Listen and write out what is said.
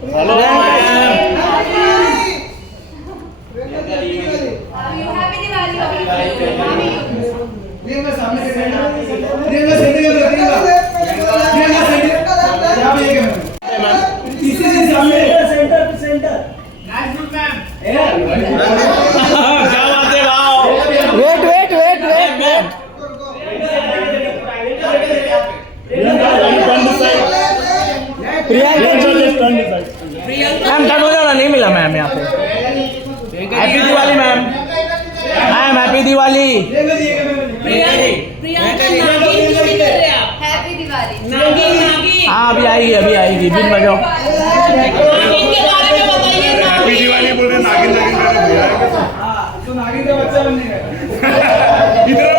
Hello ma'am. Happy Diwali. Priyanka सामने से Priyanka centre कर प्रियंका सेंटर यहां पे ये मैम तीसरे से सामने सेंटर नाइस गुड मैम क्या बात है wow. Wait wait wait wait wait Priyanka ji ma'am turn हो जाना, नहीं मिला मैम यहाँ पे। Happy Diwali ma'am. Ma'am happy Diwali. Happy Diwali. हाँ अभी आएगी बिन बजाओ। हैप्पी दिवाली बोल रहे नागिन नागिन कर रहे भैया। हां तो नागिन का बच्चा बनने का इधर